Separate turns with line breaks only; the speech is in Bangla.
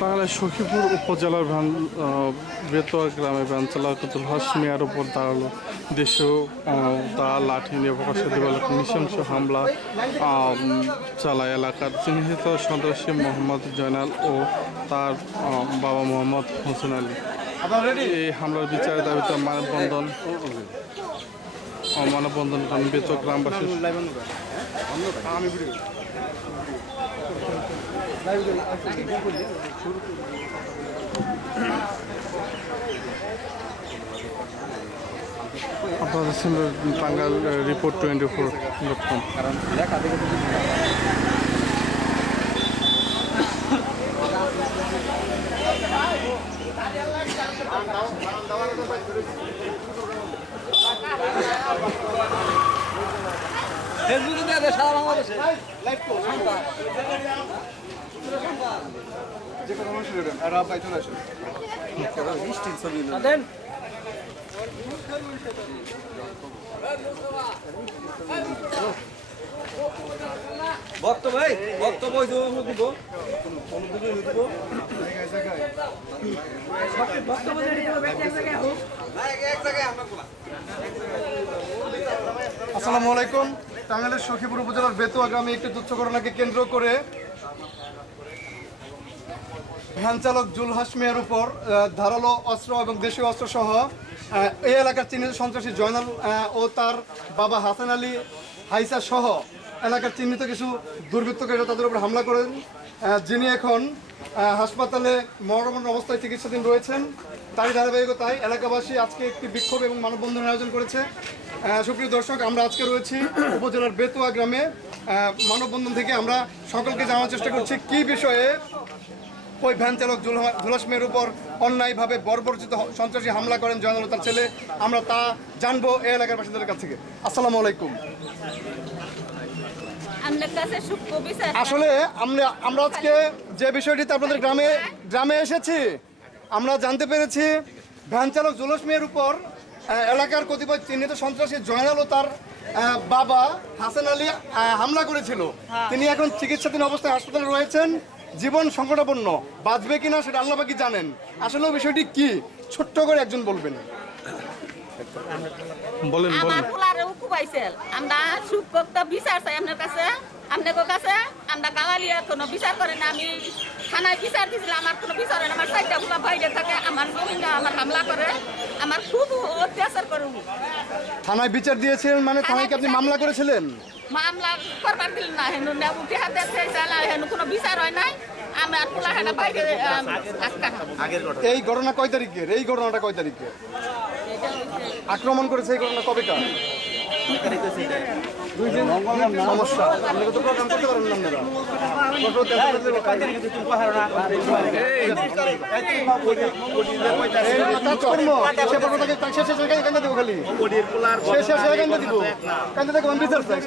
তাহলে সখীপুর উপজেলার ভ্যান বেতোয়া গ্রামে ভ্যান চালকুতুল হাসমিয়ার উপর দাঁড়াল। দেশেও দা লাঠি নিয়ে প্রকাশ্যে দেওয়ালে নৃশংস হামলা চালায় এলাকার চিহ্নিত সন্ত্রাসী মোহাম্মদ জয়নাল ও তার বাবা মোহাম্মদ হোসেন আলী। এই হামলার বিচারের দাবিতে মানববন্ধন মানববন্ধন করেন বেতোয়া গ্রামবাসী আপনারা দেখছেন Tangail report twenty four dot com.
ফেসবুকে দেন বক্তব্য হইতো আমরা দিব
আসসালামু আলাইকুম টাঙ্গাইলের সখীপুর উপজেলার বেতুয়া গ্রামে একটি তুচ্ছ ঘটনাকে কেন্দ্র করে ভ্যান চালক জুল হাসমিয়ার উপর ধারালো অস্ত্র এবং দেশীয় অস্ত্র সহ এই এলাকার চিহ্নিত সন্ত্রাসী জয়নাল ও তার বাবা হাসান আলী হাইসা সহ এলাকার চিহ্নিত কিছু দুর্বৃত্তকারীরা তাদের উপর হামলা করেন। যিনি এখন হাসপাতালে মরণ অবস্থায় চিকিৎসাধীন রয়েছেন। তারই ধারাবাহিকতায় এলাকাবাসী আজকে একটি বিক্ষোভ এবং মানববন্ধনের আয়োজন করেছে। সুপ্রিয় দর্শক আমরা আজকে রয়েছি উপজেলার বেতুয়া গ্রামে। মানববন্ধন থেকে আমরা সকলকে জানার চেষ্টা করছি কি বিষয়ে ওই ভ্যান চালক জুলাসমের উপর অন্যায়ভাবে বর্বরচিত সন্ত্রাসী হামলা করেন জয়নাল তার ছেলে। আমরা তা জানব এই এলাকার বাসিন্দাদের কাছ থেকে। আসসালামু আলাইকুম। আসলে আমরা আমরা আজকে যে বিষয়টিতে আপনাদের গ্রামে গ্রামে এসেছি আমরা জানতে পেরেছি ভ্যান চালক জুলস মিয়ার উপর এলাকার কতিপয় চিহ্নিত সন্ত্রাসী জয়নাল ও তার বাবা হাসান আলী হামলা করেছিল। তিনি এখন চিকিৎসাধীন অবস্থায় হাসপাতালে রয়েছেন। জীবন সংকটাপন্ন। বাঁচবে কিনা সেটা আল্লাহ বাকি জানেন। আসলে বিষয়টি কি? ছোট্ট করে একজন বলবেন।
বলেন
আমার পোলারে উকুবাইছিল আমরা সূক্ষ্ম বিচার চাই আপনার কাছে। আপনাদের কাছে? আমরা গাওয়ালিয়া কোনো বিচার করে না। আমি থানায় বিচার দিয়েছিলাম আমার কোনো বিচার হয় না। আমার চারটা পোলা বাইরে থাকে আমার জমিনটা আমার হামলা করে। আমার খুব অত্যাচার করে।
থানায় বিচার দিয়েছিলেন মানে? থানায় কি আপনি মামলা করেছিলেন?
মামলা করবার দিল না হেনু না উঠে হাতে চালা হেনু কোনো বিচার হয় নাই। আমার পোলা হেনা বাইরে আম, আটকা
এই ঘটনা কয় তারিখের? এই ঘটনাটা কয় তারিখের? আক্রমণ করেছে এই ঘটনা কবেকার সমস্যা আপনাকে তো প্রোগ্রাম করতে পারেন না আপনারা এই কাজকর্ম, সে বলব তাকে তাকে শেষে শেষে কান্দা দেবো খালি। শেষে শেষে কান্দা দিব। কান্দা দেখো, আমি বিচার চাই,